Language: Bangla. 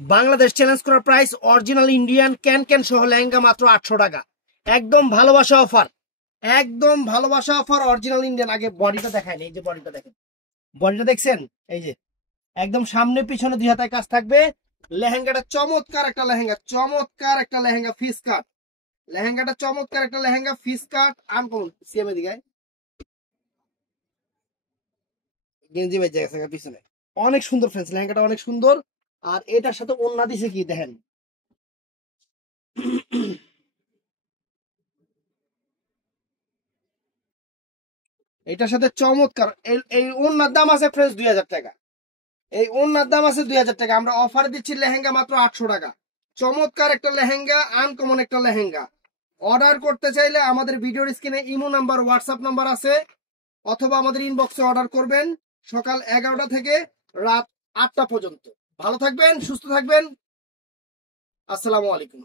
বাংলাদেশ চ্যালেঞ্জ করার প্রাইস অরিজিনাল ইন্ডিয়ান ক্যান সহ লেহেঙ্গা মাত্র 800 টাকা। একদম ভালোবাসা অফার, একদম ভালোবাসা অফার, অরিজিনাল ইন্ডিয়ান। আগে বডিটা দেখায়নি, এই যে বডিটা দেখেন, বডিটা দেখছেন, এই যে একদম সামনে পিছনে 2 হাতায় কাজ থাকবে। লেহেঙ্গাটা চমৎকার একটা লেহেঙ্গা, চমৎকার একটা লেহেঙ্গা ফিস কাট। লেহেঙ্গাটা চমৎকার একটা লেহেঙ্গা ফিস কাট, আনকমন। সিএমএ দিকে গেঞ্জি বেজে গেছে পিছনে, অনেক সুন্দর ফ্রেন্ডস, লেহেঙ্গাটা অনেক সুন্দর। আর এটার সাথে ওন্না দিছে কি দেখেন, এটার সাথে চমৎকার। এই ওন্নার দাম আছে ফ্রেন্ডস 2000 টাকা। এই ওন্নার দাম আছে 2000 টাকা। আমরা অফার দিচ্ছি লেহেঙ্গা মাত্র 800 টাকা। চমৎকার একটা লেহেঙ্গা, আনকমন একটা লেহেঙ্গা। অর্ডার করতে চাইলে আমাদের ভিডিওর স্ক্রিনে ইমো নাম্বার, হোয়াটসঅ্যাপ নাম্বার আছে, অথবা আমাদের ইনবক্সে অর্ডার করবেন। সকাল 11টা থেকে রাত 8টা পর্যন্ত। ভালো থাকবেন, সুস্থ থাকবেন। আসসালামু আলাইকুম।